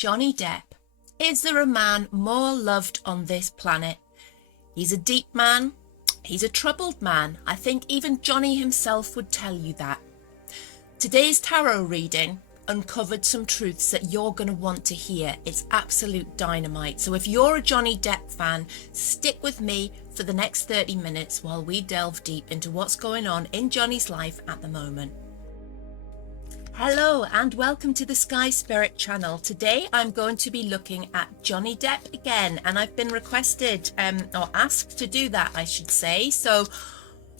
Johnny Depp. Is there a man more loved on this planet? He's a deep man. He's a troubled man. I think even Johnny himself would tell you that. Today's tarot reading uncovered some truths that you're going to want to hear. It's absolute dynamite. So if you're a Johnny Depp fan, stick with me for the next 30 minutes while we delve deep into what's going on in Johnny's life at the moment. Hello and welcome to the Sky Spirit channel. Today I'm going to be looking at Johnny Depp again, and I've been requested or asked to do that, I should say. So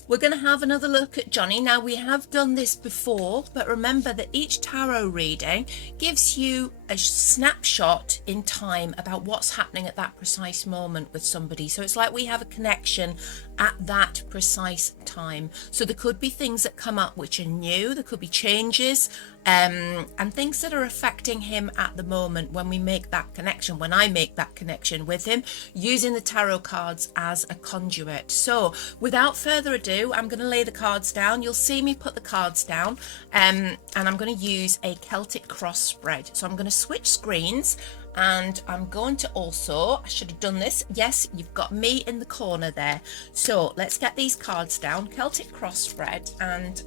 we're going to have another look at Johnny. Now, we have done this before, but remember that each tarot reading gives you a snapshot in time about what's happening at that precise moment with somebody. So it's like we have a connection at that precise time. So there could be things that come up which are new, there could be changes, and things that are affecting him at the moment when we make that connection, when I make that connection with him, using the tarot cards as a conduit. So without further ado, I'm going to lay the cards down. You'll see me put the cards down, and I'm going to use a Celtic cross spread. So I'm going to switch screens, and I'm going to also, I should have done this, yes, you've got me in the corner there. So let's get these cards down, Celtic cross spread, and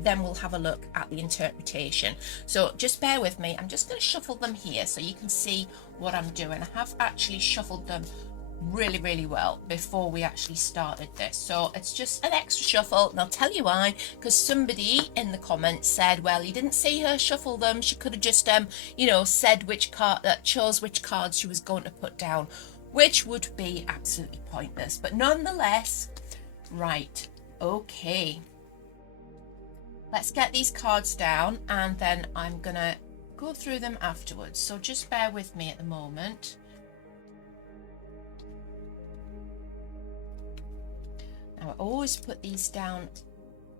then we'll have a look at the interpretation. So just bear with me. I'm just going to shuffle them here so you can see what I'm doing. I have actually shuffled them really well before we actually started this, so it's just an extra shuffle, and I'll tell you why. Because somebody in the comments said, well, you didn't see her shuffle them, she could have just said which card that chose which cards she was going to put down, which would be absolutely pointless. But nonetheless, right, okay, let's get these cards down and then I'm gonna go through them afterwards. So just bear with me at the moment. Now, I always put these down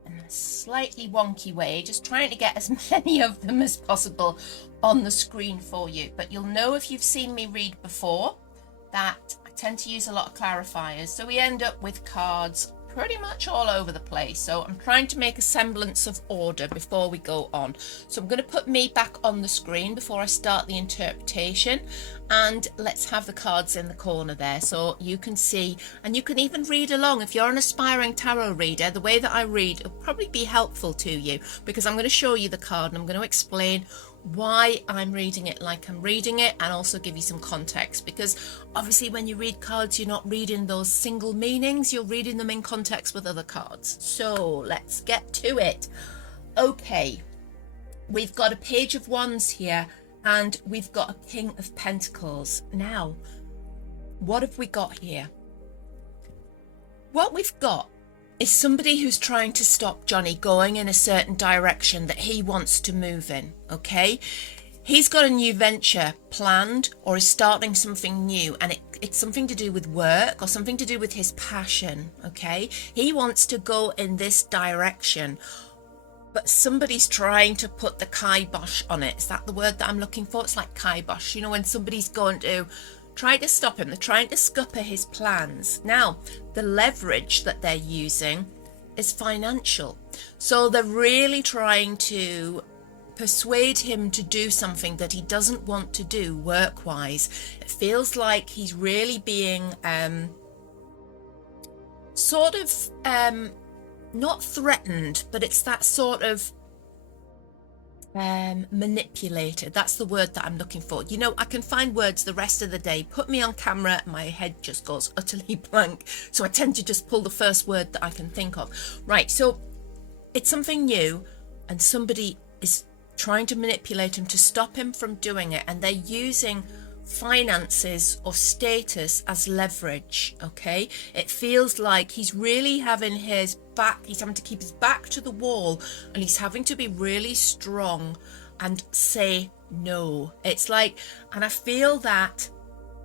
in a slightly wonky way, just trying to get as many of them as possible on the screen for you. But you'll know if you've seen me read before that I tend to use a lot of clarifiers. So we end up with cards pretty much all over the place. So I'm trying to make a semblance of order before we go on. So I'm going to put me back on the screen before I start the interpretation, and let's have the cards in the corner there so you can see, and you can even read along. If you're an aspiring tarot reader, the way that I read will probably be helpful to you, because I'm going to show you the card and I'm going to explain why I'm reading it like I'm reading it, and also give you some context, because obviously when you read cards, you're not reading those single meanings, you're reading them in context with other cards. So let's get to it. Okay, we've got a Page of Wands here, and we've got a King of Pentacles. Now, what have we got here? What we've got is somebody who's trying to stop Johnny going in a certain direction that he wants to move in, okay? He's got a new venture planned, or is starting something new, and it's something to do with work or something to do with his passion, okay? He wants to go in this direction, but somebody's trying to put the kibosh on it. Is that the word that I'm looking for? It's like kibosh, you know, when somebody's going to try to stop him, they're trying to scupper his plans. Now, the leverage that they're using is financial. So they're really trying to persuade him to do something that he doesn't want to do work-wise. It feels like he's really being not threatened, but it's that sort of manipulated. That's the word that I'm looking for. You know, I can find words the rest of the day. Put me on camera, my head just goes utterly blank. So I tend to just pull the first word that I can think of. Right, so it's something new, and somebody is trying to manipulate him to stop him from doing it, and they're using finances or status as leverage, okay? It feels like he's really having his back, he's having to keep his back to the wall, and he's having to be really strong and say no. It's like, and I feel that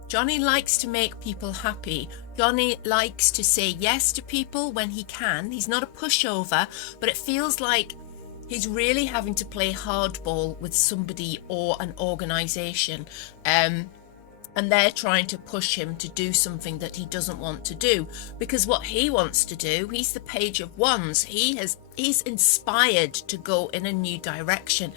Johnny likes to make people happy. Johnny likes to say yes to people when he can. He's not a pushover, but it feels like he's really having to play hardball with somebody or an organization, and they're trying to push him to do something that he doesn't want to do, because what he wants to do, he's the Page of Wands, he's inspired to go in a new direction,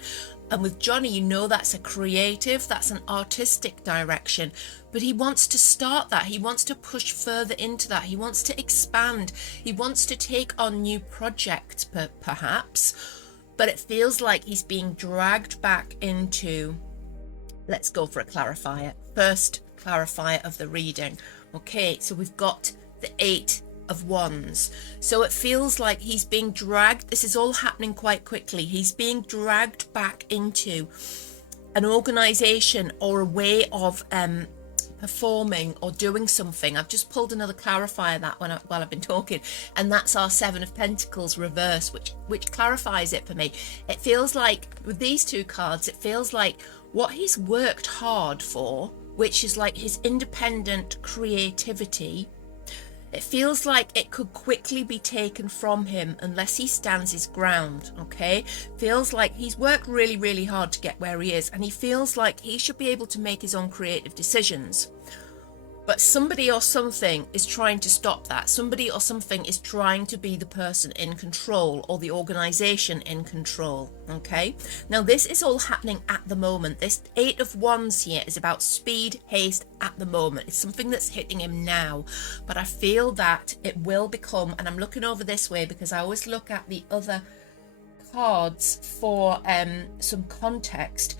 And with Johnny, you know that's a creative, that's an artistic direction. But he wants to start that. He wants to push further into that. He wants to expand. He wants to take on new projects, perhaps. But it feels like he's being dragged back into... Let's go for a clarifier. First clarifier of the reading. Okay, so we've got the 8 of Wands. So it feels like he's being dragged. This is all happening quite quickly. He's being dragged back into an organization or a way of performing or doing something. I've just pulled another clarifier that while I've been talking, and that's our 7 of Pentacles reverse, which clarifies it for me. It feels like with these 2 cards, it feels like what he's worked hard for, which is like his independent creativity, it feels like it could quickly be taken from him unless he stands his ground, okay? Feels like he's worked really, really hard to get where he is, and he feels like he should be able to make his own creative decisions. But somebody or something is trying to stop that. Somebody or something is trying to be the person in control or the organization in control, okay? Now, this is all happening at the moment. This 8 of Wands here is about speed, haste at the moment. It's something that's hitting him now. But I feel that it will become, and I'm looking over this way because I always look at the other cards for some context.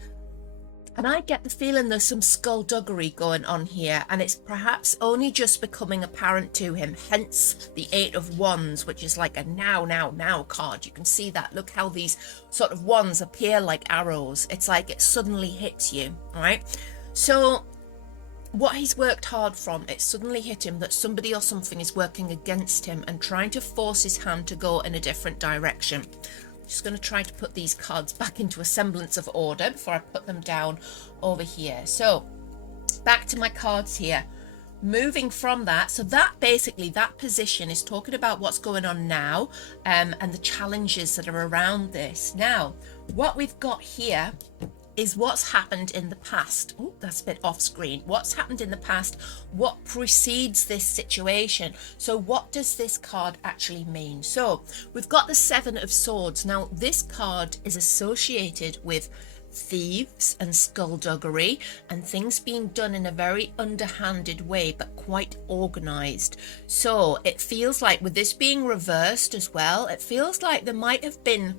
And I get the feeling there's some skullduggery going on here, and it's perhaps only just becoming apparent to him, hence the 8 of Wands, which is like a now card. You can see that. Look how these sort of wands appear like arrows. It's like it suddenly hits you, all right? So what he's worked hard from, it suddenly hit him that somebody or something is working against him and trying to force his hand to go in a different direction. Just going to try to put these cards back into a semblance of order before I put them down over here. So back to my cards here. Moving from that, so that basically, that position is talking about what's going on now, and the challenges that are around this. Now, what we've got here is what's happened in the past. Oh, that's a bit off screen. What's happened in the past? What precedes this situation? So what does this card actually mean? So we've got the 7 of Swords. Now, this card is associated with thieves and skullduggery and things being done in a very underhanded way, but quite organized. So it feels like with this being reversed as well, it feels like there might have been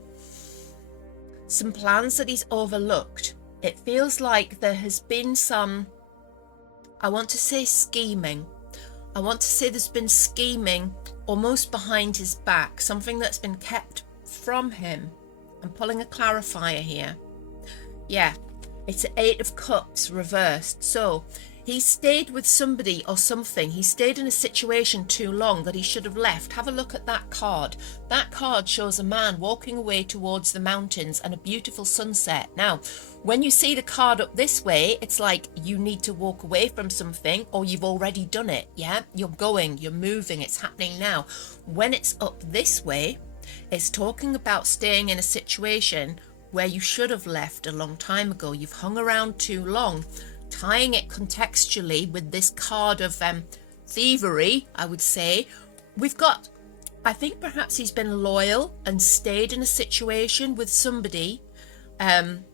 some plans that he's overlooked. It feels like there has been some, I want to say scheming. I want to say there's been scheming almost behind his back, something that's been kept from him. I'm pulling a clarifier here. Yeah, it's an 8 of Cups reversed. So he stayed with somebody or something. He stayed in a situation too long that he should have left. Have a look at that card. That card shows a man walking away towards the mountains and a beautiful sunset. Now, when you see the card up this way, it's like you need to walk away from something or you've already done it. Yeah, you're going, you're moving, it's happening now. When it's up this way, it's talking about staying in a situation where you should have left a long time ago. You've hung around too long. Tying it contextually with this card of thievery, I would say, we've got, I think perhaps he's been loyal and stayed in a situation with somebody, but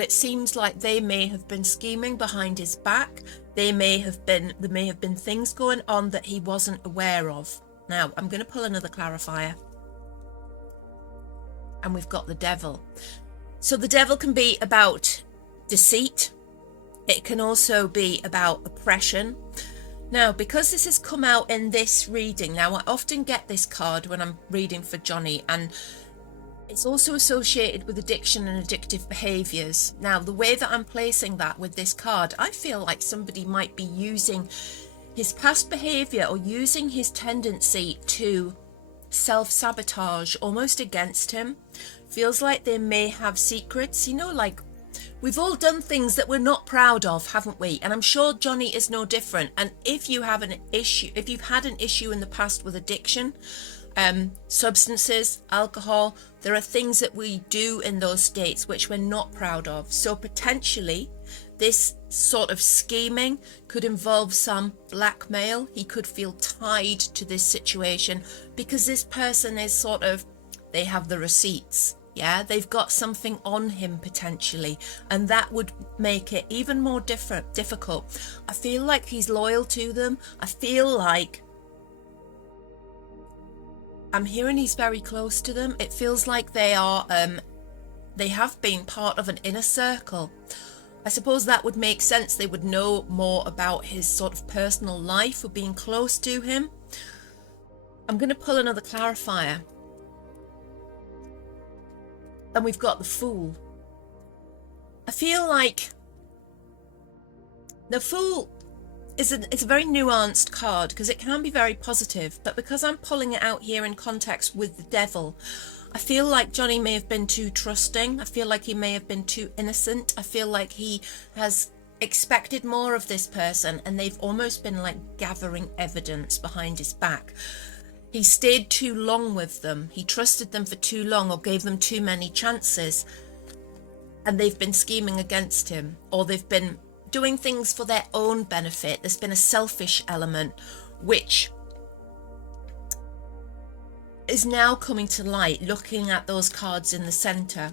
it seems like they may have been scheming behind his back. There may have been things going on that he wasn't aware of. Now, I'm going to pull another clarifier. And we've got the Devil. So the Devil can be about deceit. It can also be about oppression. Now, because this has come out in this reading, now I often get this card when I'm reading for Johnny, and it's also associated with addiction and addictive behaviours. Now, the way that I'm placing that with this card, I feel like somebody might be using his past behaviour or using his tendency to self-sabotage almost against him. Feels like they may have secrets, you know, like we've all done things that we're not proud of, haven't we? And I'm sure Johnny is no different. And if you have an issue, if you've had an issue in the past with addiction, substances, alcohol, there are things that we do in those states which we're not proud of. So potentially this sort of scheming could involve some blackmail. He could feel tied to this situation because this person is sort of, they have the receipts. Yeah, they've got something on him potentially, and that would make it even more difficult. I feel like he's loyal to them. I feel like I'm hearing he's very close to them. It feels like they are they have been part of an inner circle. I suppose that would make sense. They would know more about his sort of personal life or being close to him. I'm going to pull another clarifier. And we've got the Fool. I feel like the Fool is it's a very nuanced card because it can be very positive, but because I'm pulling it out here in context with the Devil, I feel like Johnny may have been too trusting. I feel like he may have been too innocent. I feel like he has expected more of this person, and they've almost been like gathering evidence behind his back. He stayed too long with them. He trusted them for too long, or gave them too many chances, and they've been scheming against him, or they've been doing things for their own benefit. There's been a selfish element which is now coming to light looking at those cards in the center.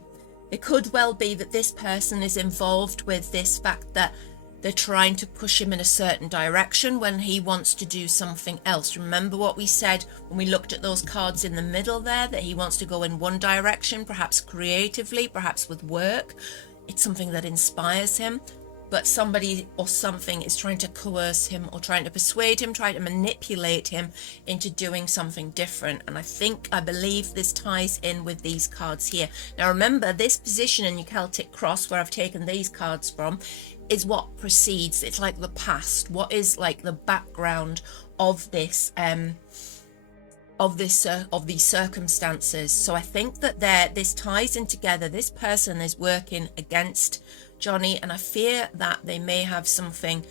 It could well be that this person is involved with this fact that they're trying to push him in a certain direction when he wants to do something else. Remember what we said when we looked at those cards in the middle there, that he wants to go in one direction, perhaps creatively, perhaps with work. It's something that inspires him. But somebody or something is trying to coerce him, or trying to persuade him, trying to manipulate him into doing something different. And I believe this ties in with these cards here. Now remember, this position in your Celtic cross, where I've taken these cards from, is what precedes. It's like the past. What is like the background of this of these circumstances. So I think that this ties in together. This person is working against Johnny, and I fear that they may have something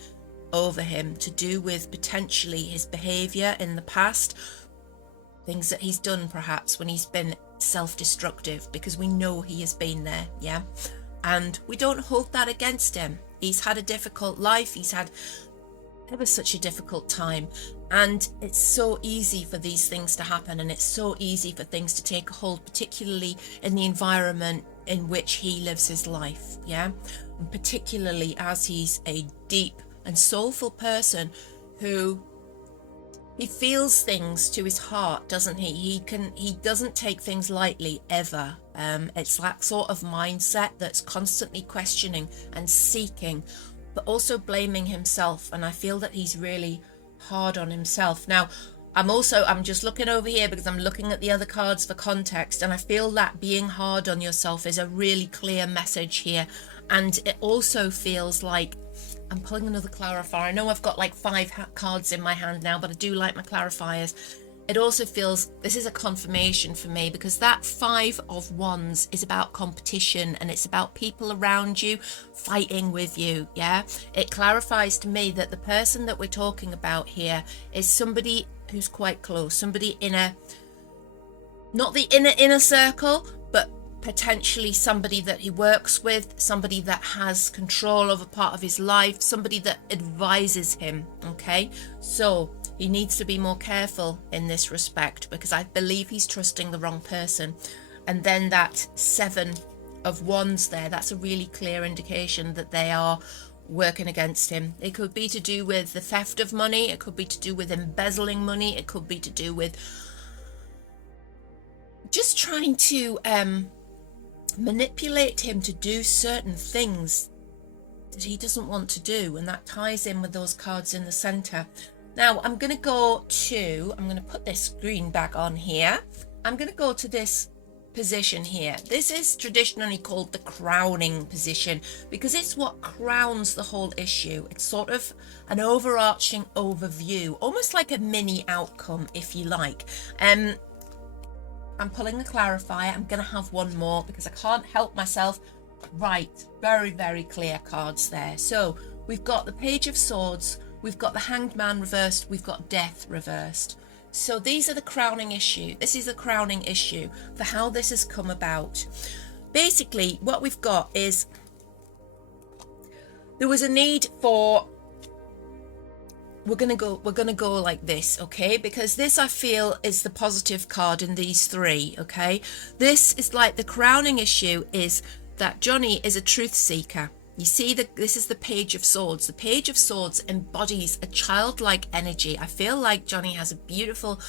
over him to do with potentially his behavior in the past, things that he's done perhaps when he's been self-destructive, because we know he has been there, yeah, and we don't hold that against him. He's had a difficult life. He's had ever such a difficult time, and it's so easy for these things to happen, and it's so easy for things to take a hold, particularly in the environment in which he lives his life, yeah, and particularly as he's a deep and soulful person who he feels things to his heart, doesn't he? He doesn't take things lightly ever. It's that sort of mindset that's constantly questioning and seeking, but also blaming himself. And I feel that he's really hard on himself. Now, I'm just looking over here because I'm looking at the other cards for context, and I feel that being hard on yourself is a really clear message here. And it also feels like, I'm pulling another clarifier. I know I've got like 5 cards in my hand now, but I do like my clarifiers. It also feels this is a confirmation for me, because that 5 of Wands is about competition, and it's about people around you fighting with you, yeah? It clarifies to me that the person that we're talking about here is somebody who's quite close, somebody in a, not the inner circle, but potentially somebody that he works with, somebody that has control over part of his life, somebody that advises him, okay? So he needs to be more careful in this respect, because I believe he's trusting the wrong person. And then that 7 of Wands there, that's a really clear indication that they are working against him. It could be to do with the theft of money, it could be to do with embezzling money, it could be to do with just trying to manipulate him to do certain things that he doesn't want to do, and that ties in with those cards in the center. Now I'm going to put this green back on here. I'm going to go to this position here. This is traditionally called the crowning position, because it's what crowns the whole issue. It's sort of an overarching overview, almost like a mini outcome, if you like. I'm pulling a clarifier. I'm going to have one more because I can't help myself. Right, very, very clear cards there. So we've got the Page of Swords, we've got the Hanged Man reversed, we've got Death reversed. So these are the crowning issue. This is the crowning issue for how this has come about. Basically, what we've got is there was a need for we're gonna go like this, okay? Because this, I feel, is the positive card in these three, okay? This is like the crowning issue is that Johnny is a truth seeker. You see that this is the Page of Swords. The Page of Swords embodies a childlike energy. I feel like Johnny has a beautiful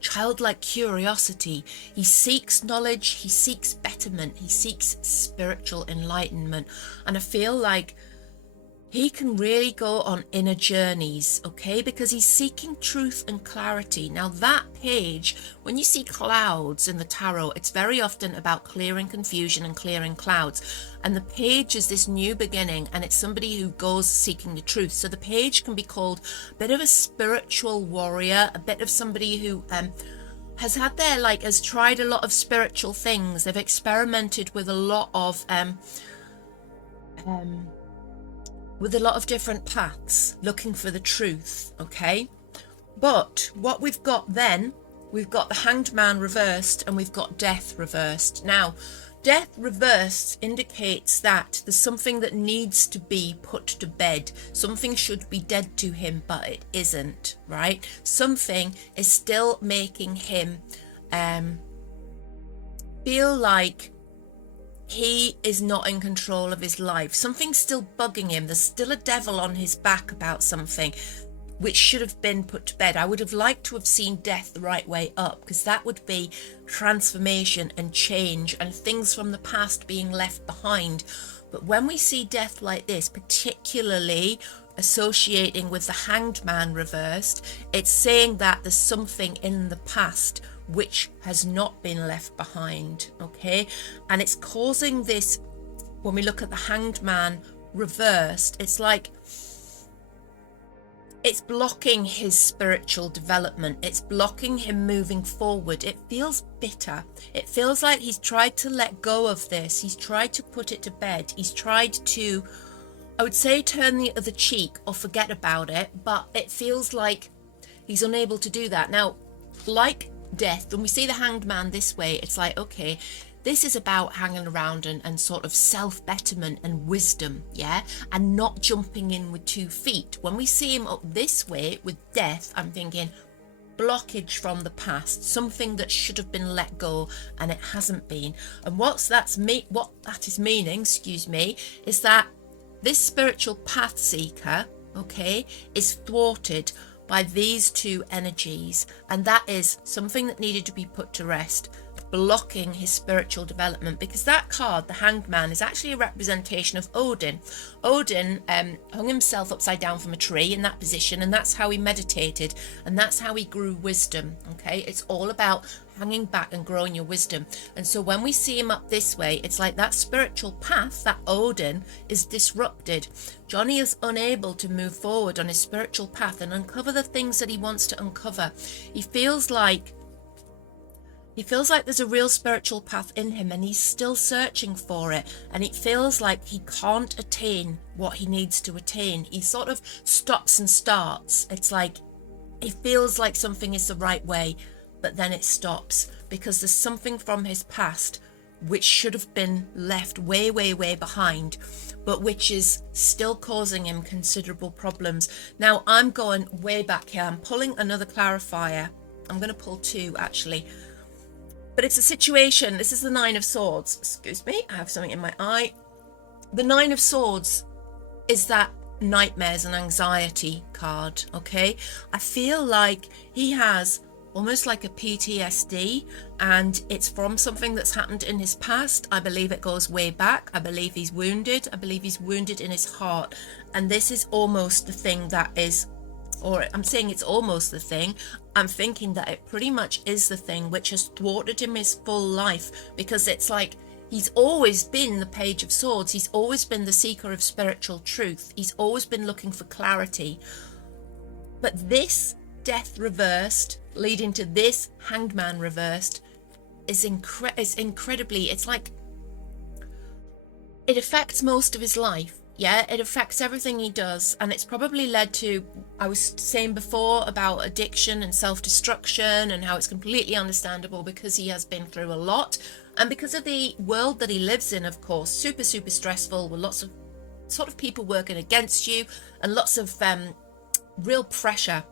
childlike curiosity. He seeks knowledge, he seeks betterment, he seeks spiritual enlightenment. And I feel like he can really go on inner journeys, okay? Because he's seeking truth and clarity. Now that page, when you see clouds in the tarot, it's very often about clearing confusion and clearing clouds. And the page is this new beginning, and it's somebody who goes seeking the truth. So the page can be called a bit of a spiritual warrior, a bit of somebody who has had their, like, has tried a lot of spiritual things. They've experimented with a lot of different paths, looking for the truth, okay? But what we've got then, we've got the Hanged Man reversed, and we've got Death reversed. Now, Death reversed indicates that there's something that needs to be put to bed. Something should be dead to him, but it isn't, right? Something is still making him feel like he is not in control of his life. Something's still bugging him. There's still a devil on his back about something which should have been put to bed. I would have liked to have seen Death the right way up, because that would be transformation and change and things from the past being left behind. But when we see Death like this, particularly associating with the Hanged Man reversed, it's saying that there's something in the past which has not been left behind, okay? And it's causing this, when we look at the Hanged Man reversed, it's like it's blocking his spiritual development. It's blocking him moving forward. It feels bitter. It feels like he's tried to let go of this. He's tried to put it to bed. He's tried to, I would say, turn the other cheek or forget about it, but it feels like he's unable to do that. Now, like Death, when we see the Hanged Man this way, it's like, okay, this is about hanging around and sort of self-betterment and wisdom, yeah, and not jumping in with 2 feet. When we see him up this way with Death, I'm thinking blockage from the past, something that should have been let go and it hasn't been. And what that is meaning, excuse me, is that this spiritual path seeker, okay, is thwarted by these 2 energies, and that is something that needed to be put to rest, blocking his spiritual development. Because that card, the Hanged Man, is actually a representation of Odin. Odin hung himself upside down from a tree in that position, and that's how he meditated, and that's how he grew wisdom, okay? It's all about hanging back and growing your wisdom. And so when we see him up this way, it's like that spiritual path, that Odin, is disrupted. Johnny is unable to move forward on his spiritual path and uncover the things that he wants to uncover. He feels like there's a real spiritual path in him, and he's still searching for it, and it feels like he can't attain what he needs to attain. He sort of stops and starts. It's like he feels like something is the right way, but then it stops because there's something from his past which should have been left way, way, way behind, but which is still causing him considerable problems. Now, I'm going way back here. I'm pulling another clarifier. I'm going to pull 2, actually. But it's a situation. This is the 9 of Swords. Excuse me, I have something in my eye. The 9 of Swords is that nightmares and anxiety card, okay? I feel like he has almost like a PTSD, and it's from something that's happened in his past. I believe it goes way back. I believe he's wounded. I believe he's wounded in his heart. And this is almost the thing that is, or I'm saying it's almost the thing. I'm thinking that it pretty much is the thing which has thwarted him his full life, because it's like he's always been the Page of Swords. He's always been the seeker of spiritual truth. He's always been looking for clarity. But this Death reversed, leading to this Hanged Man reversed, is incredibly, it's like it affects most of his life. Yeah, it affects everything he does, and it's probably led to, I was saying before about addiction and self-destruction, and how it's completely understandable because he has been through a lot, and because of the world that he lives in, of course, super, super stressful, with lots of sort of people working against you, and lots of real pressure.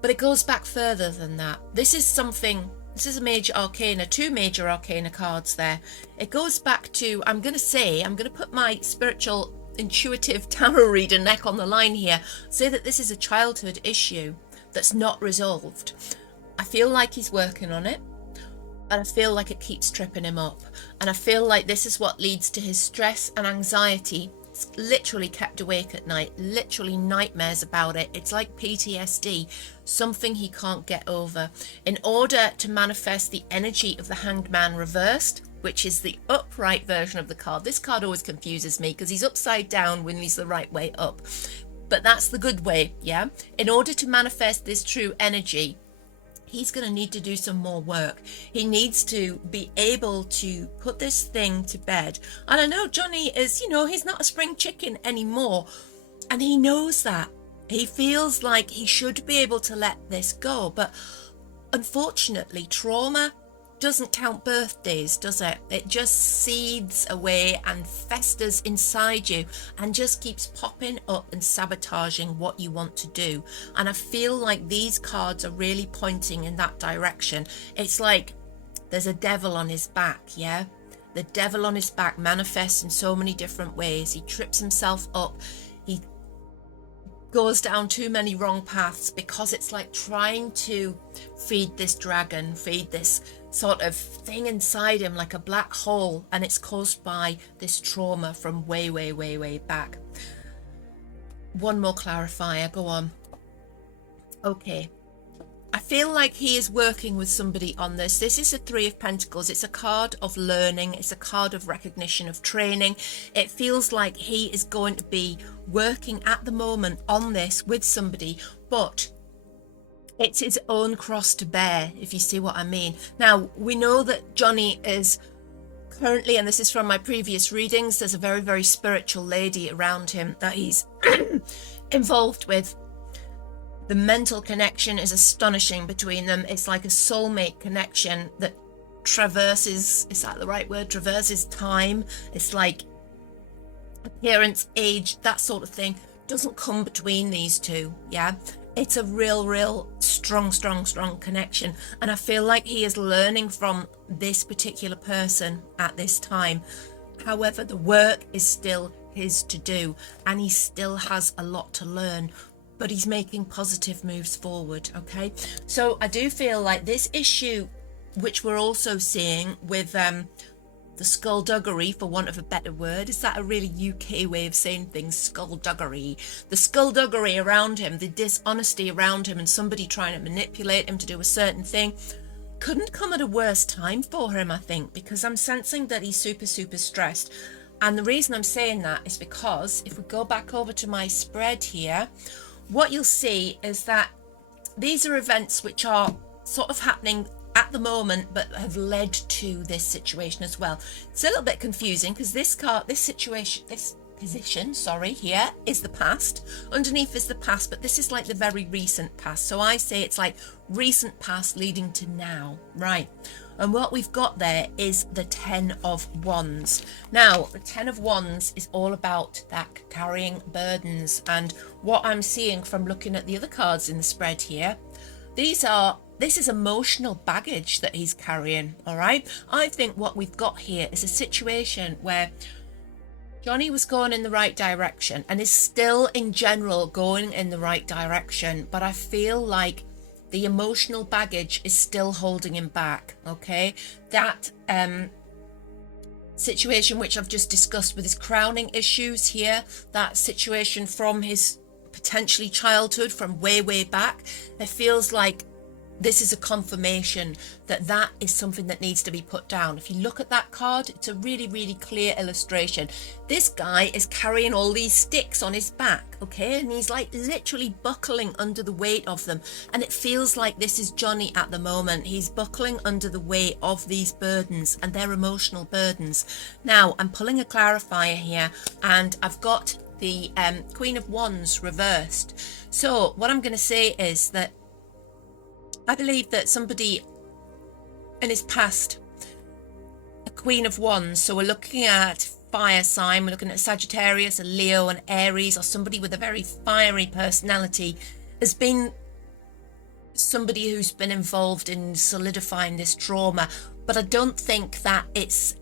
But it goes back further than that. This is a major arcana, 2 major arcana cards there. It goes back to, I'm going to put my spiritual, intuitive tarot reader neck on the line here, say that this is a childhood issue that's not resolved. I feel like he's working on it, and I feel like it keeps tripping him up. And I feel like this is what leads to his stress and anxiety. It's literally kept awake at night, literally nightmares about it. It's like PTSD, something he can't get over. In order to manifest the energy of the Hanged Man reversed, which is the upright version of the card. This card always confuses me because he's upside down when he's the right way up. But that's the good way, yeah? In order to manifest this true energy, he's going to need to do some more work. He needs to be able to put this thing to bed. And I know Johnny is, he's not a spring chicken anymore. And he knows that. He feels like he should be able to let this go. But unfortunately, trauma doesn't count birthdays, does it? It just seeds away and festers inside you and just keeps popping up and sabotaging what you want to do. And I feel like these cards are really pointing in that direction. It's like there's a devil on his back, yeah? The devil on his back manifests in so many different ways. He trips himself up. He goes down too many wrong paths because it's like trying to feed this dragon, feed this sort of thing inside him like a black hole, and it's caused by this trauma from way, way, way, way back. One more clarifier, go on. Okay. I feel like he is working with somebody on this. This is a 3 of Pentacles. It's a card of learning. It's a card of recognition, of training. It feels like he is going to be working at the moment on this with somebody, but it's his own cross to bear, if you see what I mean. Now, we know that Johnny is currently, and this is from my previous readings, there's a very, very spiritual lady around him that he's involved with. The mental connection is astonishing between them. It's like a soulmate connection that traverses, is that the right word? Traverses time. It's like appearance, age, that sort of thing doesn't come between these two, yeah? It's a real strong connection. And I feel like he is learning from this particular person at this time. However, the work is still his to do, and he still has a lot to learn, but he's making positive moves forward, okay? So I do feel like this issue, which we're also seeing with the skullduggery, for want of a better word. Is that a really UK way of saying things? Skullduggery. The skullduggery around him, the dishonesty around him, and somebody trying to manipulate him to do a certain thing, couldn't come at a worse time for him, I think, because I'm sensing that he's super stressed. And the reason I'm saying that is because if we go back over to my spread here, what you'll see is that these are events which are sort of happening at the moment, but have led to this situation as well. It's a little bit confusing because this position, here is the past. Underneath is the past, but this is like the very recent past. So I say it's like recent past leading to now, right? And what we've got there is the 10 of Wands. Now, the 10 of Wands is all about that carrying burdens. And what I'm seeing from looking at the other cards in the spread here, this is emotional baggage that he's carrying, all right? I think what we've got here is a situation where Johnny was going in the right direction and is still in general going in the right direction, but I feel like the emotional baggage is still holding him back, okay? That situation which I've just discussed with his crowning issues here, that situation from his potentially childhood, from way back, it feels like this is a confirmation that that is something that needs to be put down. If you look at that card, it's a really clear illustration. This guy is carrying all these sticks on his back, okay? And he's like literally buckling under the weight of them. And it feels like this is Johnny at the moment. He's buckling under the weight of these burdens, and they're emotional burdens. Now, I'm pulling a clarifier here, and I've got the Queen of Wands reversed. So what I'm going to say is that I believe that somebody in his past, a Queen of Wands, so we're looking at fire sign, we're looking at Sagittarius, a Leo, an Aries, or somebody with a very fiery personality, has been somebody who's been involved in solidifying this trauma, but I don't think that it's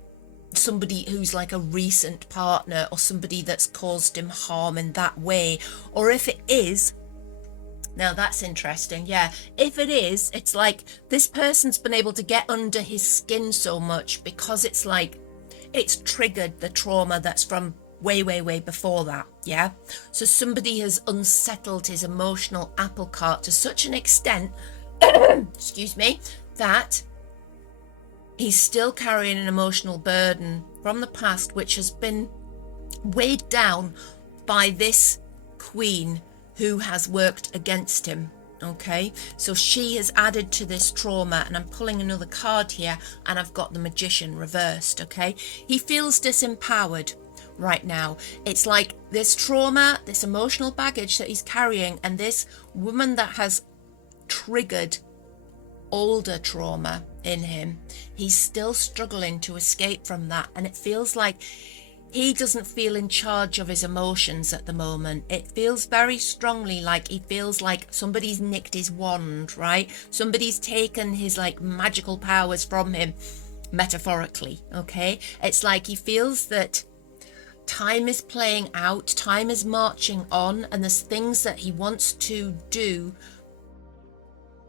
somebody who's like a recent partner or somebody that's caused him harm in that way. Or if it is, now that's interesting. Yeah, if it is, it's like this person's been able to get under his skin so much because it's like it's triggered the trauma that's from way before that. Yeah, so somebody has unsettled his emotional apple cart to such an extent excuse me, that he's still carrying an emotional burden from the past, which has been weighed down by this queen who has worked against him. Okay, so she has added to this trauma, and I'm pulling another card here, and I've got the Magician reversed. Okay, he feels disempowered right now. It's like this trauma, this emotional baggage that he's carrying, and this woman that has triggered older trauma in him, he's still struggling to escape from that, and it feels like he doesn't feel in charge of his emotions at the moment. It feels very strongly like he feels like somebody's nicked his wand, right? Somebody's taken his like magical powers from him, metaphorically. Okay, it's like he feels that time is playing out, time is marching on, and there's things that he wants to do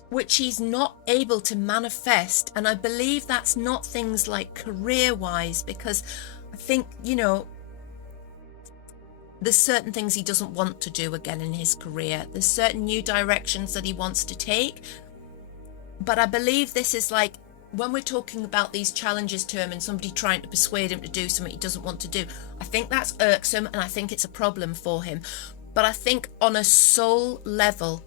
which he's not able to manifest. And I believe that's not things like career wise, because I think, you know, there's certain things he doesn't want to do again in his career. There's certain new directions that he wants to take. But I believe this is like, when we're talking about these challenges to him and somebody trying to persuade him to do something he doesn't want to do, I think that's irksome, and I think it's a problem for him. But I think on a soul level,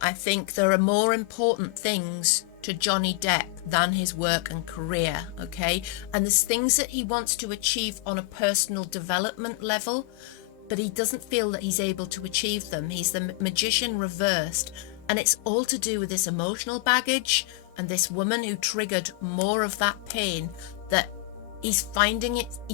I think there are more important things to Johnny Depp than his work and career, okay? And there's things that he wants to achieve on a personal development level, but he doesn't feel that he's able to achieve them. He's the Magician reversed, and it's all to do with this emotional baggage and this woman who triggered more of that pain, that he's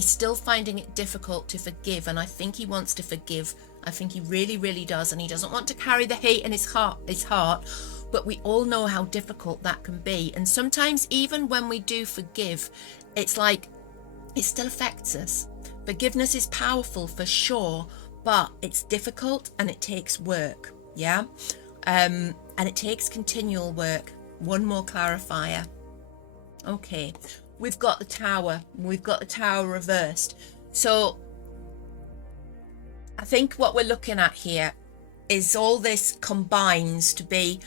still finding it difficult to forgive. And I think he wants to forgive. I think he really does, and he doesn't want to carry the hate in his heart, but we all know how difficult that can be. And sometimes even when we do forgive, it's like it still affects us. Forgiveness is powerful for sure, but it's difficult and it takes work. Yeah, and it takes continual work. One more clarifier. Okay, we've got the Tower reversed. So I think what we're looking at here is all this combines to be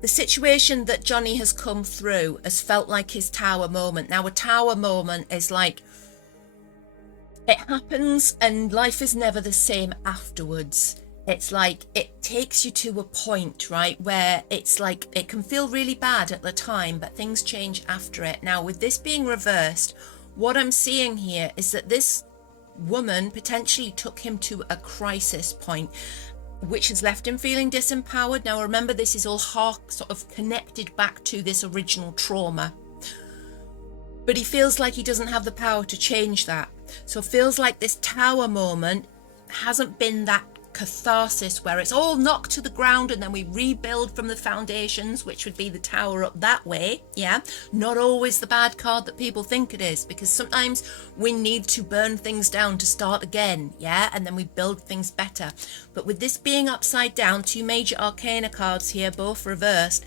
the situation that Johnny has come through has felt like his Tower moment. Now, a Tower moment is like, it happens and life is never the same afterwards. It's like it takes you to a point, right, where it's like it can feel really bad at the time, but things change after it. Now, with this being reversed, what I'm seeing here is that this woman potentially took him to a crisis point, which has left him feeling disempowered. Now, remember, this is all sort of connected back to this original trauma, but he feels like he doesn't have the power to change that. So it feels like this Tower moment hasn't been that catharsis where it's all knocked to the ground and then we rebuild from the foundations, which would be the Tower up that way. Yeah, not always the bad card that people think it is, because sometimes we need to burn things down to start again. Yeah, and then we build things better. But with this being upside down, two major arcana cards here, both reversed,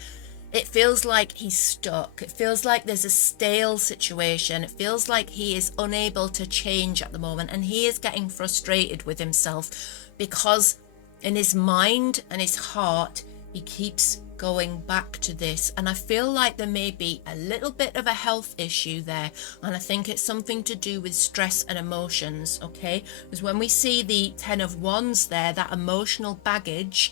it feels like he's stuck. It feels like there's a stale situation. It feels like he is unable to change at the moment, and he is getting frustrated with himself because in his mind and his heart, he keeps going back to this. And I feel like there may be a little bit of a health issue there, and I think it's something to do with stress and emotions, okay? Because when we see the Ten of Wands there, that emotional baggage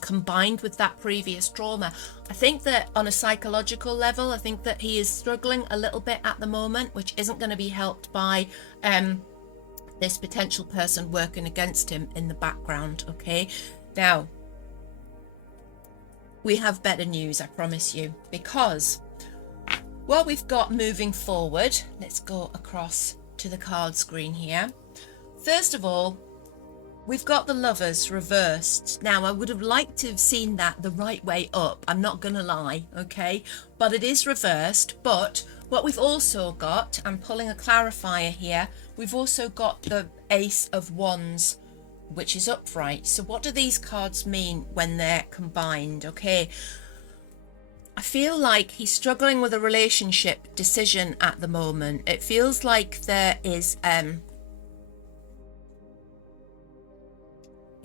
combined with that previous trauma, I think that on a psychological level, I think that he is struggling a little bit at the moment, which isn't going to be helped by this potential person working against him in the background. Okay, now we have better news, I promise you, because what we've got moving forward, let's go across to the card screen here. First of all, we've got the Lovers reversed. Now, I would have liked to have seen that the right way up, I'm not gonna lie, okay? But it is reversed. But what we've also got, I'm pulling a clarifier here, we've also got the Ace of Wands, which is upright. So what do these cards mean when they're combined? Okay, I feel like he's struggling with a relationship decision at the moment. It feels like there is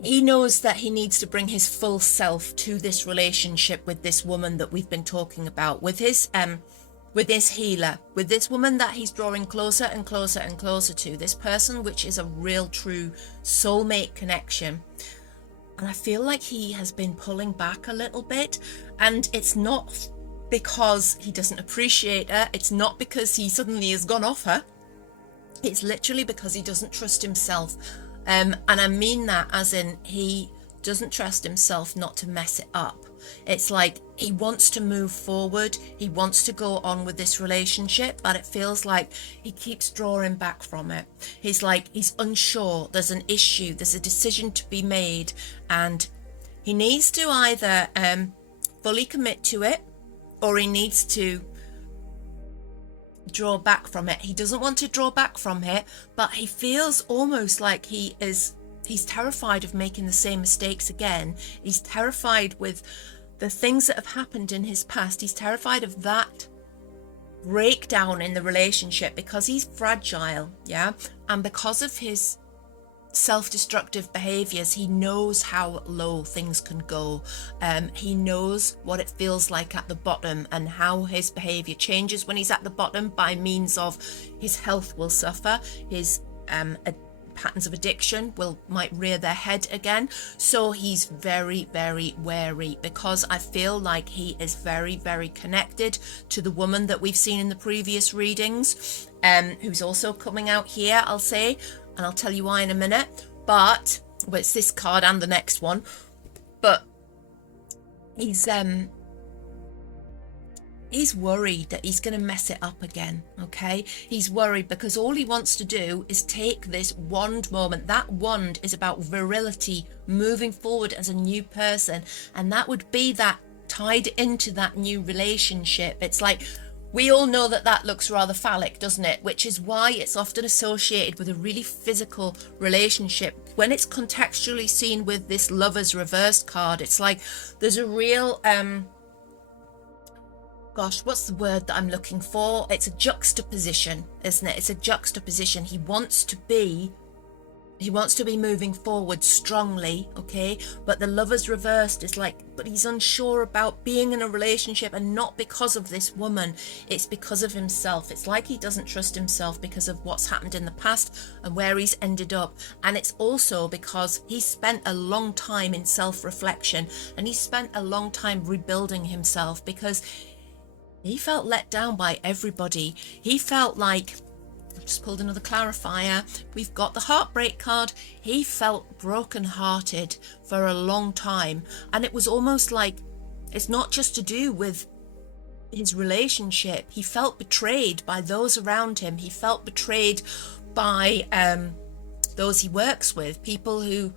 he knows that he needs to bring his full self to this relationship with this woman that we've been talking about, with his healer, with this woman that he's drawing closer and closer and closer to, this person which is a real true soulmate connection. And I feel like he has been pulling back a little bit, and it's not because he doesn't appreciate her, it's not because he suddenly has gone off her, it's literally because he doesn't trust himself. And I mean that as in he doesn't trust himself not to mess it up. It's like he wants to move forward, he wants to go on with this relationship, but it feels like he keeps drawing back from it. He's like, he's unsure, there's an issue, there's a decision to be made, and he needs to either fully commit to it, or he needs to draw back from it. He doesn't want to draw back from it, but he feels almost like he's terrified of making the same mistakes again. He's terrified with the things that have happened in his past. He's terrified of that breakdown in the relationship because he's fragile, yeah? And because of his self-destructive behaviors, he knows how low things can go. He knows what it feels like at the bottom and how his behavior changes when he's at the bottom by means of his health will suffer, his patterns of addiction might rear their head again. So he's very, very wary, because I feel like he is very, very connected to the woman that we've seen in the previous readings, who's also coming out here, I'll say, and I'll tell you why in a minute. But well, it's this card and the next one, but he's worried that he's going to mess it up again, okay? He's worried because all he wants to do is take this wand moment. That wand is about virility, moving forward as a new person, and that would be that tied into that new relationship. It's like, we all know that that looks rather phallic, doesn't it? Which is why it's often associated with a really physical relationship. When it's contextually seen with this Lover's reversed card, it's like there's a real gosh, what's the word that I'm looking for? It's a juxtaposition, isn't it? It's a juxtaposition. He wants to be moving forward strongly, okay? But the Lover's reversed is like, but he's unsure about being in a relationship, and not because of this woman. It's because of himself. It's like he doesn't trust himself because of what's happened in the past and where he's ended up. And it's also because he spent a long time in self-reflection, and he spent a long time rebuilding himself, because he felt let down by everybody. He felt like, I've just pulled another clarifier, we've got the heartbreak card. He felt broken-hearted for a long time, and it was almost like it's not just to do with his relationship. He felt betrayed by those around him. He felt betrayed by those he works with, people who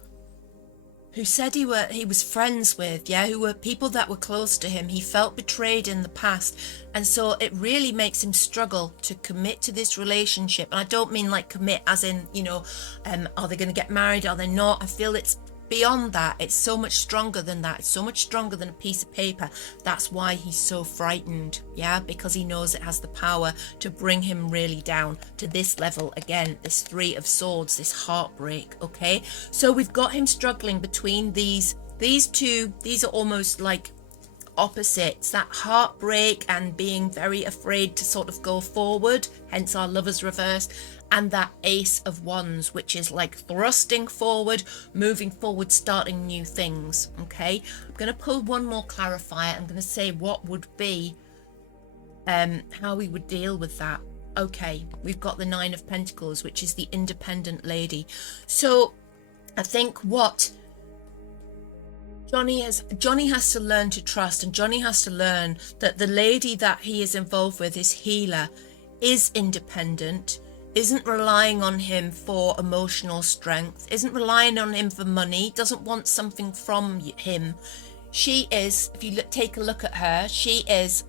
said he was friends with, yeah, who were people that were close to him. He felt betrayed in the past, and so it really makes him struggle to commit to this relationship. And I don't mean like commit as in, you know, are they going to get married, are they not? I feel it's beyond that. It's so much stronger than that. It's so much stronger than a piece of paper. That's why he's so frightened, yeah, because he knows it has the power to bring him really down to this level again, this Three of Swords, this heartbreak, okay? So we've got him struggling between these two. These are almost like opposites, that heartbreak and being very afraid to sort of go forward, hence our Lover's reverse, and that Ace of Wands, which is like thrusting forward, moving forward, starting new things, okay? I'm going to pull one more clarifier. I'm going to say what would be how we would deal with that. Okay, we've got the Nine of Pentacles, which is the independent lady. So I think what Johnny has to learn to trust, and Johnny has to learn that the lady that he is involved with, his healer, is independent, isn't relying on him for emotional strength, isn't relying on him for money, doesn't want something from him. She is, if you take a look at her, she is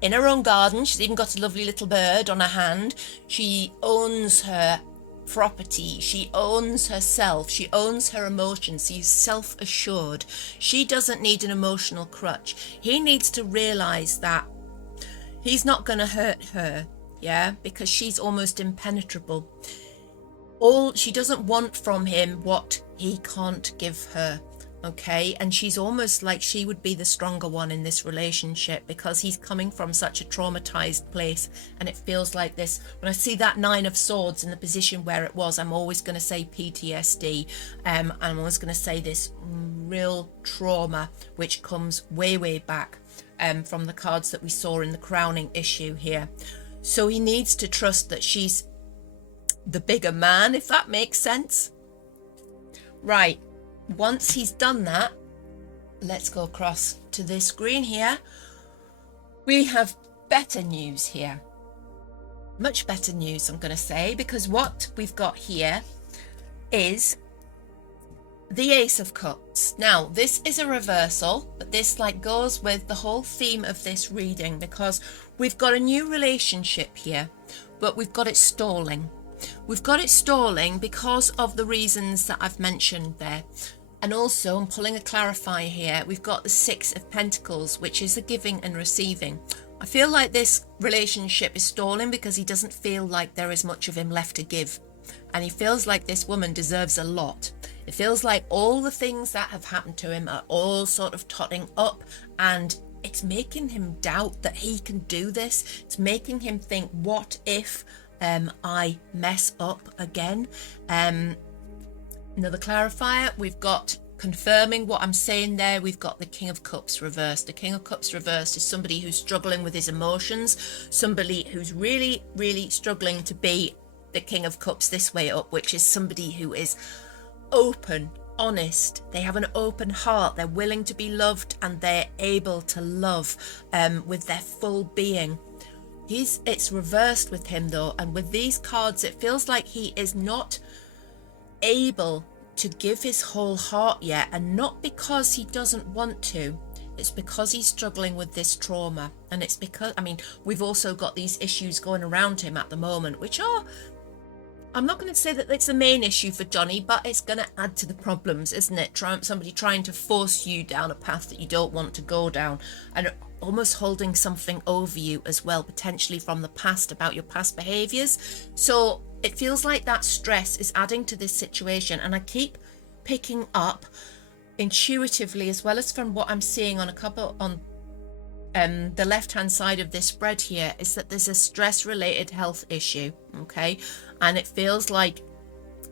in her own garden. She's even got a lovely little bird on her hand. She owns her property. She owns herself. She owns her emotions. She's self-assured. She doesn't need an emotional crutch. He needs to realize that he's not going to hurt her, yeah, because she's almost impenetrable. She doesn't want from him what he can't give her. Okay, and she's almost like she would be the stronger one in this relationship because he's coming from such a traumatized place, and it feels like this. When I see that 9 of Swords in the position where it was, I'm always going to say PTSD. I'm always going to say this real trauma which comes way back from the cards that we saw in the crowning issue here. So he needs to trust that she's the bigger man, if that makes sense. Right. Once he's done that, let's go across to this screen here. We have better news here. Much better news, I'm going to say, because what we've got here is the Ace of Cups. Now, this is a reversal, but this goes with the whole theme of this reading, because we've got a new relationship here, but we've got it stalling. We've got it stalling because of the reasons that I've mentioned there. And also, I'm pulling a clarifier here, we've got the 6 of Pentacles, which is the giving and receiving. I feel like this relationship is stalling because he doesn't feel like there is much of him left to give. And he feels like this woman deserves a lot. It feels like all the things that have happened to him are all sort of totting up, and it's making him doubt that he can do this. It's making him think, what if I mess up again? Another clarifier, we've got confirming what I'm saying there, we've got the King of Cups reversed. The King of Cups reversed is somebody who's struggling with his emotions, somebody who's really struggling to be the King of Cups this way up, which is somebody who is open, honest, they have an open heart, they're willing to be loved, and they're able to love with their full being. It's reversed with him though, and with these cards it feels like he is not able to give his whole heart yet, and not because he doesn't want to, it's because he's struggling with this trauma. And it's because, I mean, we've also got these issues going around him at the moment, which are, I'm not going to say that it's the main issue for Johnny, but it's going to add to the problems, isn't it? Somebody trying to force you down a path that you don't want to go down, and almost holding something over you as well, potentially from the past, about your past behaviors. So it feels like that stress is adding to this situation, and I keep picking up intuitively, as well as from what I'm seeing on a couple on the left hand side of this spread here, is that there's a stress related health issue. Okay, and it feels like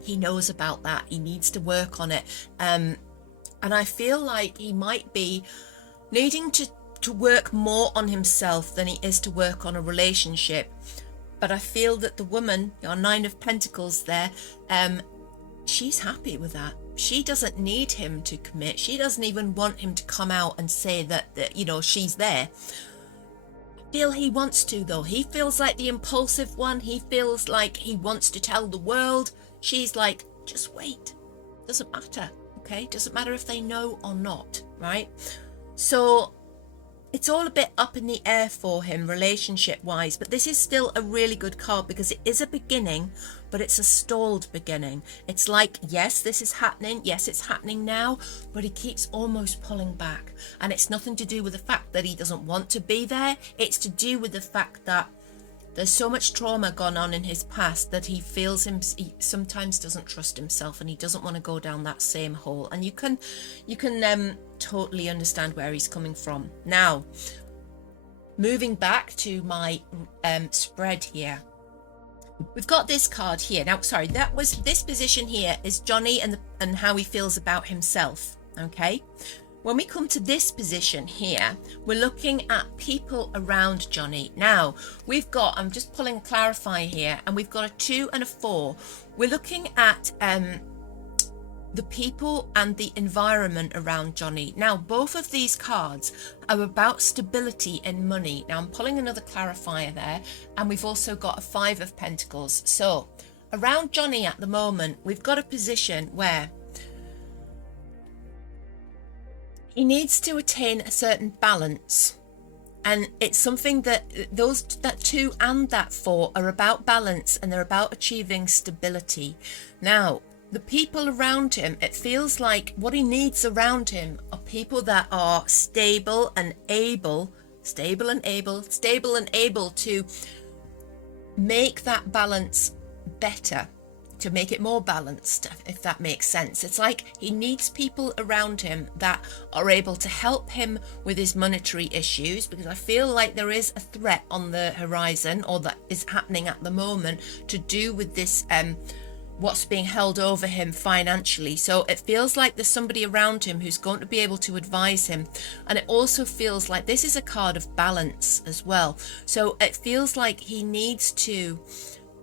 he knows about that, he needs to work on it, and I feel like he might be needing to work more on himself than he is to work on a relationship. But I feel that the woman, your 9 of Pentacles there, she's happy with that. She doesn't need him to commit. She doesn't even want him to come out and say that you know, she's there. I feel he wants to though. He feels like the impulsive one. He feels like he wants to tell the world. She's like, just wait. Doesn't matter, okay? Doesn't matter if they know or not, right? So it's all a bit up in the air for him relationship wise, but this is still a really good card because it is a beginning, but it's a stalled beginning. It's like, yes, this is happening, yes, it's happening now, but he keeps almost pulling back. And it's nothing to do with the fact that he doesn't want to be there, it's to do with the fact that there's so much trauma gone on in his past that he feels he sometimes doesn't trust himself, and he doesn't want to go down that same hole. And you can totally understand where he's coming from. Now, moving back to my spread here, we've got this card here. Now, sorry, this position here is Johnny and how he feels about himself. Okay. When we come to this position here, we're looking at people around Johnny. Now, we've got, I'm just pulling a clarifier here, and we've got a 2 and a 4. We're looking at the people and the environment around Johnny. Now, both of these cards are about stability and money. Now, I'm pulling another clarifier there, and we've also got a 5 of Pentacles. So, around Johnny at the moment, we've got a position where he needs to attain a certain balance. And it's something that that 2 and that 4 are about balance, and they're about achieving stability. Now, the people around him, it feels like what he needs around him are people that are stable and able to make that balance better, to make it more balanced, if that makes sense. It's like he needs people around him that are able to help him with his monetary issues, because I feel like there is a threat on the horizon, or that is happening at the moment, to do with this what's being held over him financially. So it feels like there's somebody around him who's going to be able to advise him. And it also feels like this is a card of balance as well. So it feels like he needs to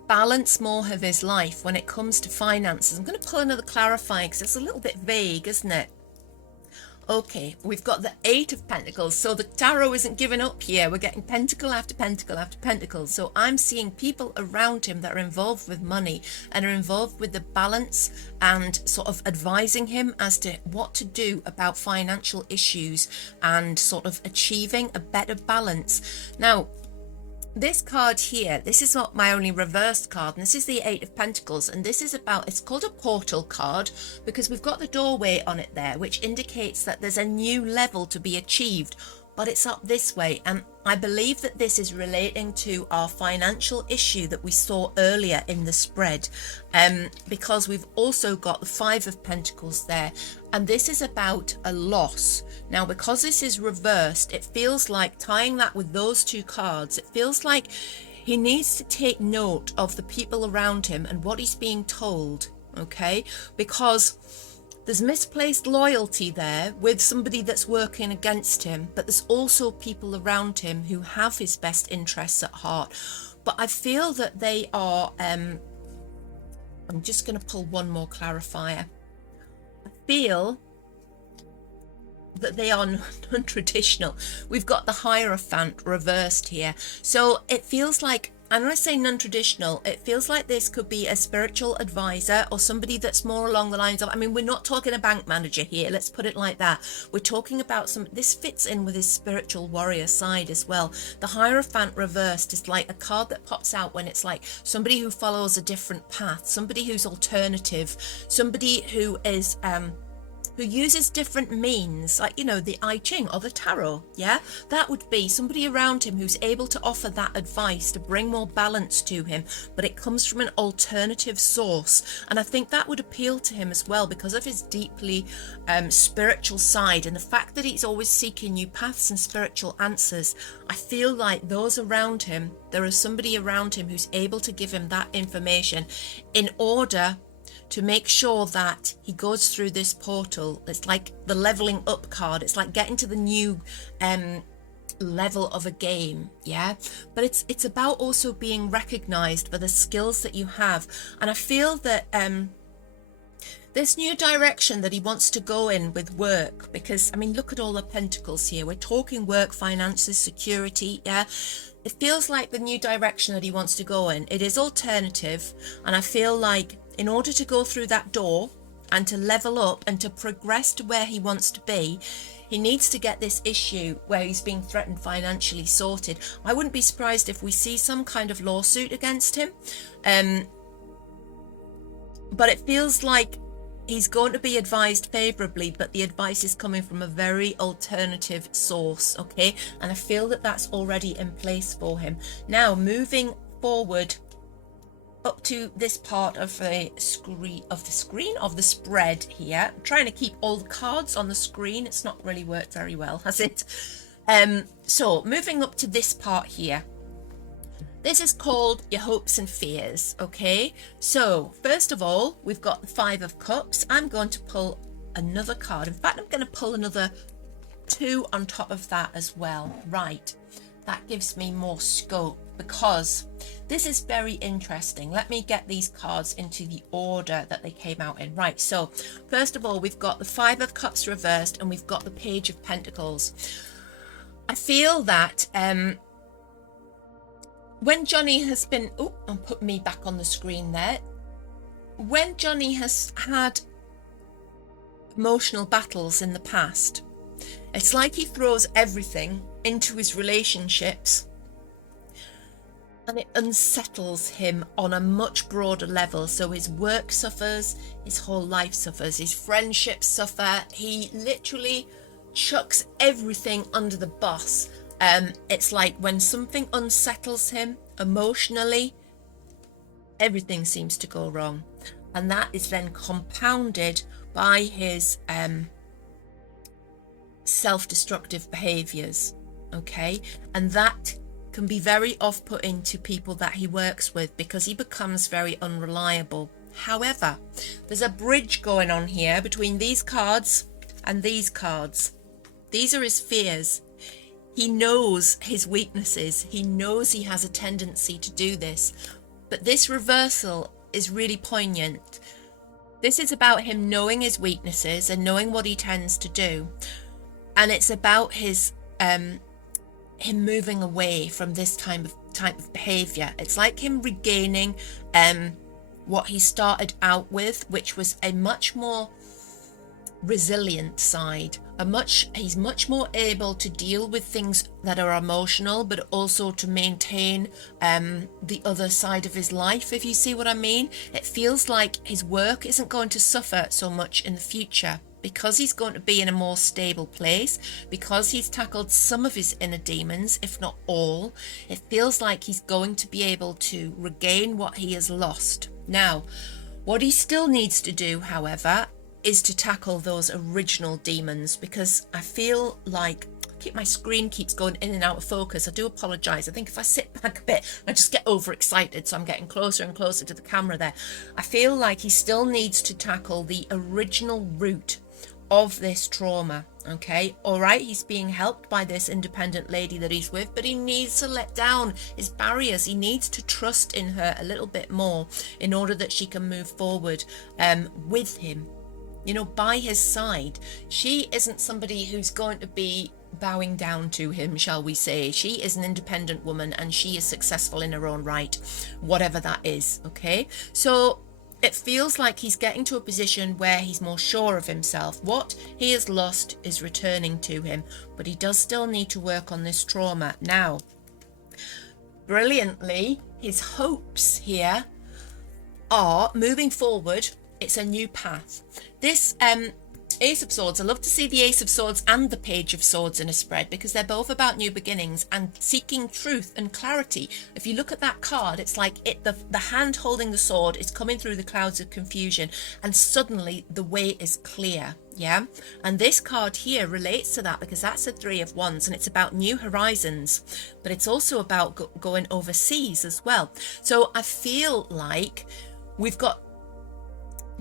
balance more of his life when it comes to finances. I'm going to pull another clarifying because it's a little bit vague, isn't it? Okay, we've got the 8 of Pentacles. So the tarot isn't giving up here. We're getting pentacle after pentacle after pentacle. So I'm seeing people around him that are involved with money and are involved with the balance and sort of advising him as to what to do about financial issues and sort of achieving a better balance. Now, this card here, this is not my only reversed card, and this is the 8 of Pentacles, and this is about, it's called a portal card because we've got the doorway on it there, which indicates that there's a new level to be achieved, but it's up this way. And I believe that this is relating to our financial issue that we saw earlier in the spread, because we've also got the 5 of Pentacles there, and this is about a loss. Now, because this is reversed, it feels like, tying that with those 2 cards, it feels like he needs to take note of the people around him and what he's being told, okay? Because there's misplaced loyalty there with somebody that's working against him, but there's also people around him who have his best interests at heart. But I feel that they are, I'm just going to pull one more clarifier. I feel that they are non-traditional. We've got the Hierophant reversed here. So it feels like, and when I say non-traditional, it feels like this could be a spiritual advisor or somebody that's more along the lines of, I mean, we're not talking a bank manager here, let's put it like that. We're talking about this fits in with his spiritual warrior side as well. The Hierophant reversed is like a card that pops out when it's like somebody who follows a different path, somebody who's alternative, somebody who is who uses different means, like, you know, the I Ching or the tarot. Yeah, that would be somebody around him who's able to offer that advice to bring more balance to him, but it comes from an alternative source. And I think that would appeal to him as well because of his deeply spiritual side and the fact that he's always seeking new paths and spiritual answers. I feel like those around him, there is somebody around him who's able to give him that information in order to make sure that he goes through this portal. It's like the leveling up card. It's like getting to the new level of a game, yeah? But it's about also being recognized for the skills that you have. And I feel that this new direction that he wants to go in with work, because, I mean, look at all the pentacles here. We're talking work, finances, security, yeah? It feels like the new direction that he wants to go in, it is alternative. And I feel like in order to go through that door and to level up and to progress to where he wants to be, he needs to get this issue where he's being threatened financially sorted. I wouldn't be surprised if we see some kind of lawsuit against him. But it feels like he's going to be advised favorably, but the advice is coming from a very alternative source, okay? And I feel that that's already in place for him. Now, moving forward up to this part of the spread here. I'm trying to keep all the cards on the screen. It's not really worked very well, has it? So moving up to this part here. This is called your hopes and fears, okay? So first of all, we've got the 5 of Cups. I'm going to pull another card. In fact, I'm going to pull another 2 on top of that as well. Right, that gives me more scope. because this is very interesting. Let me get these cards into the order that they came out in. Right, so first of all, we've got the Five of Cups reversed and we've got the Page of Pentacles. I feel that when Johnny has been, oh, I'll put me back on the screen there. When Johnny has had emotional battles in the past, it's like he throws everything into his relationships and it unsettles him on a much broader level. So his work suffers, his whole life suffers, his friendships suffer. He literally chucks everything under the bus. It's like when something unsettles him emotionally, everything seems to go wrong. And that is then compounded by his self-destructive behaviors. Okay, and that can be very off-putting to people that he works with because he becomes very unreliable. However, there's a bridge going on here between these cards and these cards. These are his fears. He knows his weaknesses. He knows he has a tendency to do this. But this reversal is really poignant. This is about him knowing his weaknesses and knowing what he tends to do. And it's about his him moving away from this type of behavior. It's like him regaining what he started out with, which was a much more resilient side. He's much more able to deal with things that are emotional, but also to maintain the other side of his life, if you see what I mean. It feels like his work isn't going to suffer so much in the future, because he's going to be in a more stable place, because he's tackled some of his inner demons, if not all. It feels like he's going to be able to regain what he has lost. Now, what he still needs to do, however, is to tackle those original demons, because I feel like my screen keeps going in and out of focus. I do apologize. I think if I sit back a bit, I just get overexcited, so I'm getting closer and closer to the camera there. I feel like he still needs to tackle the original root of this trauma. Okay, all right, he's being helped by this independent lady that he's with, but he needs to let down his barriers. He needs to trust in her a little bit more in order that she can move forward with him, you know, by his side. She isn't somebody who's going to be bowing down to him, shall we say. She is an independent woman and she is successful in her own right, whatever that is. Okay, so it feels like he's getting to a position where he's more sure of himself. What he has lost is returning to him, but he does still need to work on this trauma. Now, brilliantly, his hopes here are moving forward. It's a new path. This Ace of Swords, I love to see the Ace of Swords and the Page of Swords in a spread, because they're both about new beginnings and seeking truth and clarity. If you look at that card, it's like the hand holding the sword is coming through the clouds of confusion, and suddenly the way is clear. Yeah, and this card here relates to that, because that's a Three of Wands and it's about new horizons, but it's also about going overseas as well. So I feel like we've got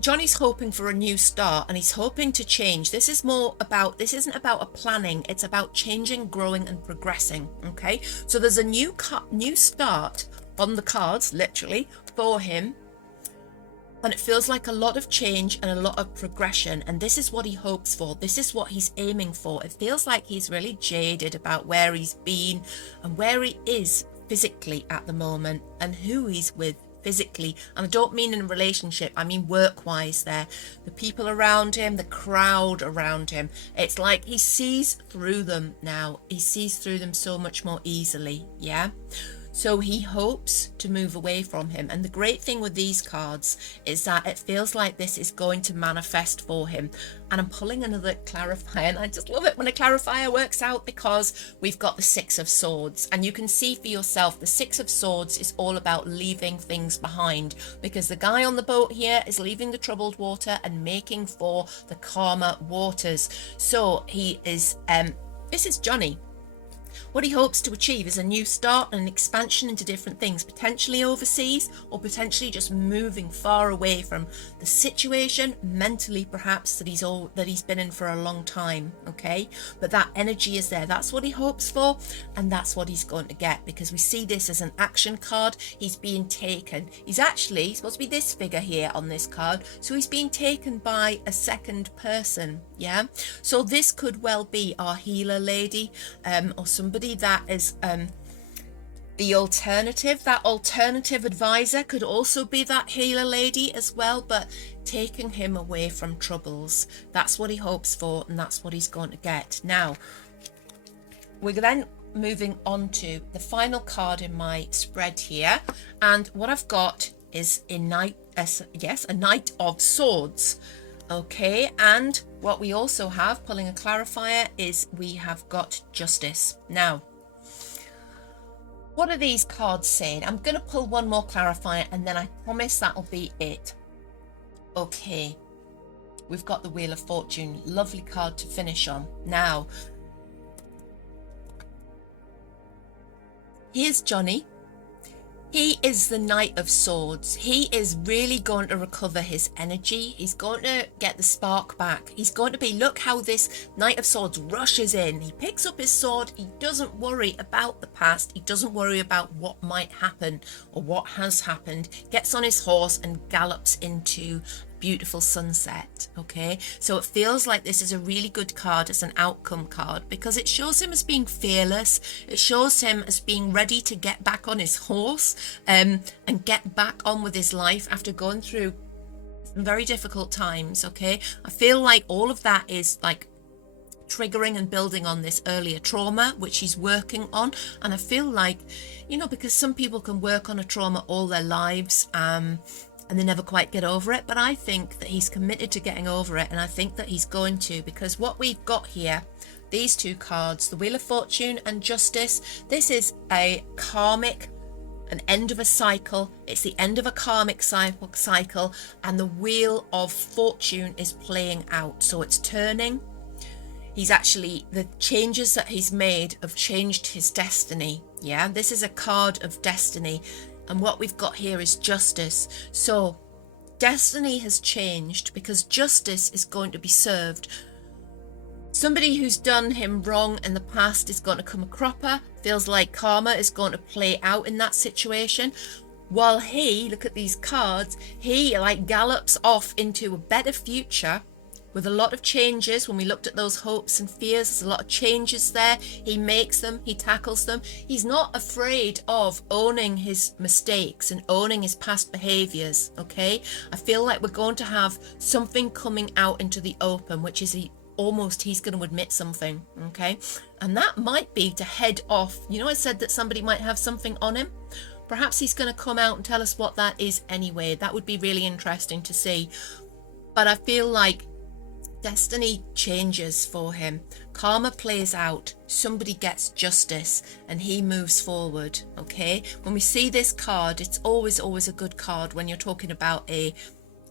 Johnny's hoping for a new start and he's hoping to change. This isn't about a planning, it's about changing, growing and progressing. Okay, so there's a new start on the cards, literally, for him, and it feels like a lot of change and a lot of progression, and this is what he hopes for. This is what he's aiming for. It feels like he's really jaded about where he's been and where he is physically at the moment and who he's with physically. And I don't mean in a relationship, I mean work-wise there. The people around him, the crowd around him, it's like he sees through them now. He sees through them so much more easily, yeah? So he hopes to move away from him. And the great thing with these cards is that it feels like this is going to manifest for him. And I'm pulling another clarifier, and I just love it when a clarifier works out, because we've got the Six of Swords. And you can see for yourself, the Six of Swords is all about leaving things behind, because the guy on the boat here is leaving the troubled water and making for the calmer waters. So he is, this is Johnny. What he hopes to achieve is a new start and an expansion into different things, potentially overseas or potentially just moving far away from the situation mentally, perhaps, that he's been in for a long time. Okay, but that energy is there. That's what he hopes for, and that's what he's going to get, because we see this as an action card. He's being taken. He's actually supposed to be this figure here on this card, so he's being taken by a second person. Yeah, so this could well be our healer lady, or somebody that is the alternative. That alternative advisor could also be that healer lady as well, but taking him away from troubles. That's what he hopes for, and that's what he's going to get. Now, we're then moving on to the final card in my spread here, and what I've got is a knight, a Knight of Swords. Okay, and what we also have, pulling a clarifier, is we have got Justice. Now, what are these cards saying? I'm going to pull one more clarifier, and then I promise that'll be it. Okay, we've got the Wheel of Fortune. Lovely card to finish on. Now, here's Johnny. He is the Knight of Swords. He is really going to recover his energy. He's going to get the spark back. He's going to be, look how this Knight of Swords rushes in. He picks up his sword. He doesn't worry about the past. He doesn't worry about what might happen or what has happened. Gets on his horse and gallops into beautiful sunset. Okay, so it feels like this is a really good card as an outcome card, because it shows him as being fearless. It shows him as being ready to get back on his horse and get back on with his life after going through some very difficult times. Okay, I feel like all of that is like triggering and building on this earlier trauma which he's working on. And I feel like, you know, because some people can work on a trauma all their lives and they never quite get over it, but I think that he's committed to getting over it, and I think that he's going to, because what we've got here, these two cards, the Wheel of Fortune and Justice, this is a karmic, an end of a cycle. It's the end of a karmic cycle, and the Wheel of Fortune is playing out, so it's turning. He's actually, the changes that he's made have changed his destiny. Yeah, this is a card of destiny. And what we've got here is Justice. So destiny has changed because justice is going to be served. Somebody who's done him wrong in the past is going to come a cropper. Feels like karma is going to play out in that situation. While he, look at these cards, he like gallops off into a better future with a lot of changes. When we looked at those hopes and fears, there's a lot of changes there. He makes them, he tackles them. He's not afraid of owning his mistakes and owning his past behaviors. Okay, I feel like we're going to have something coming out into the open, which is he's going to admit something. Okay, and that might be to head off. You know, I said that somebody might have something on him. Perhaps he's going to come out and tell us what that is anyway. That would be really interesting to see. But I feel like destiny changes for him. Karma plays out. Somebody gets justice and he moves forward. Okay, when we see this card, it's always a good card when you're talking about a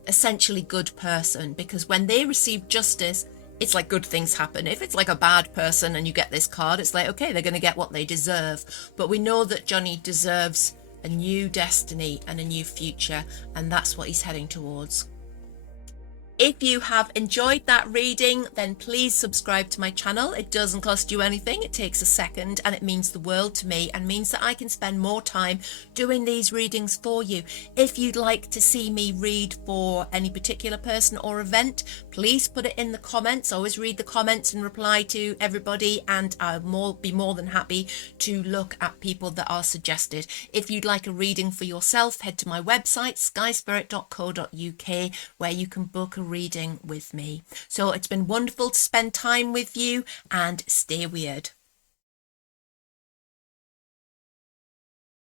essentially good person, because when they receive justice, it's like good things happen. If it's like a bad person and you get this card, it's like, okay, they're going to get what they deserve. But we know that Johnny deserves a new destiny and a new future, and that's what he's heading towards. If you have enjoyed that reading, then please subscribe to my channel. It doesn't cost you anything. It takes a second, and it means the world to me and means that I can spend more time doing these readings for you. If you'd like to see me read for any particular person or event, please put it in the comments. I always read the comments and reply to everybody, and I'll be more than happy to look at people that are suggested. If you'd like a reading for yourself, head to my website, skyspirit.co.uk, where you can book a reading with me. So it's been wonderful to spend time with you, and stay weird.